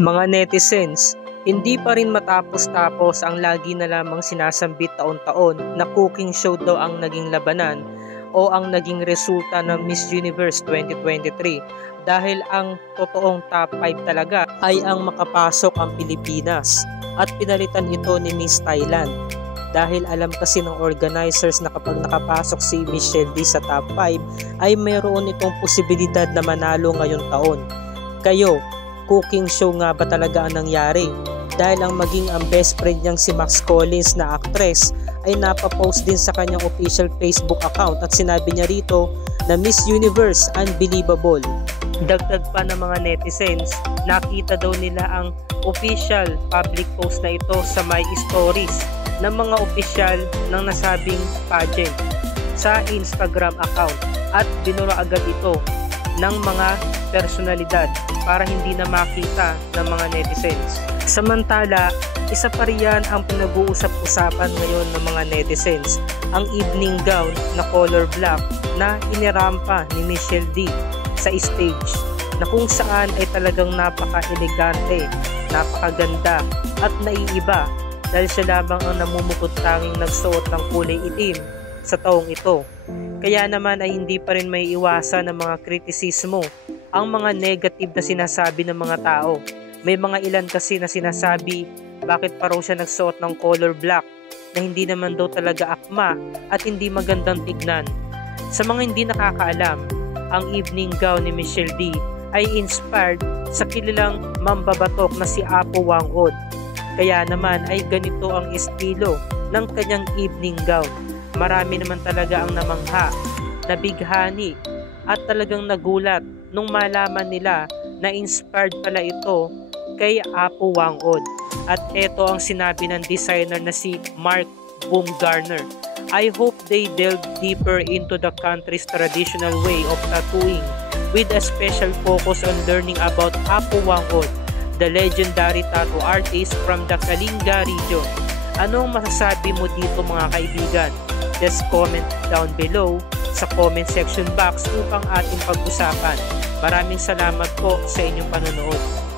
Mga netizens, hindi pa rin matapos-tapos ang lagi na lamang sinasambit taon-taon na cooking show daw ang naging labanan o ang naging resulta ng Miss Universe 2023 dahil ang totoong top 5 talaga ay ang makapasok ang Pilipinas at pinalitan ito ni Miss Thailand. Dahil alam kasi ng organizers na kapag nakapasok si Michelle D sa top 5 ay mayroon itong posibilidad na manalo ngayong taon. Kayo, cooking show nga ba talaga ang nangyari? Dahil ang maging ang best friend niyang si Max Collins na actress ay napapost din sa kanyang official Facebook account at sinabi niya rito na Miss Universe unbelievable. Dagdag pa ng mga netizens, nakita daw nila ang official public post na ito sa my stories ng mga opisyal ng nasabing pageant sa Instagram account at binura agad ito ng mga personalidad para hindi na makita ng mga netizens. Samantala, isa pa riyan ang pinag-uusap-usapan ngayon ng mga netizens, ang evening gown na color black na inirampa ni Michelle D sa stage na kung saan ay talagang napaka-elegante, napakaganda at naiiba dahil siya lamang ang namumukod tanging nagsuot ng kulay itim sa taong ito. Kaya naman ay hindi pa rin may iwasan ng mga kritisismo ang mga negative na sinasabi ng mga tao. May mga ilan kasi na sinasabi bakit pa raw siya nagsuot ng color black na hindi naman daw talaga akma at hindi magandang tignan. Sa mga hindi nakakaalam, ang evening gown ni Michelle D ay inspired sa kilalang mambabatok na si Apo Wang-od. Kaya naman ay ganito ang estilo ng kanyang evening gown. Marami naman talaga ang namangha, nabighani at talagang nagulat nung malaman nila na inspired pala ito kay Apo Wang-od. At ito ang sinabi ng designer na si Mark Baumgartner. I hope they delve deeper into the country's traditional way of tattooing with a special focus on learning about Apo Wang-od, the legendary tattoo artist from the Kalinga region. Anong masasabi mo dito mga kaibigan? Just comment down below sa comment section box upang ating pag-usapan. Maraming salamat po sa inyong panonood.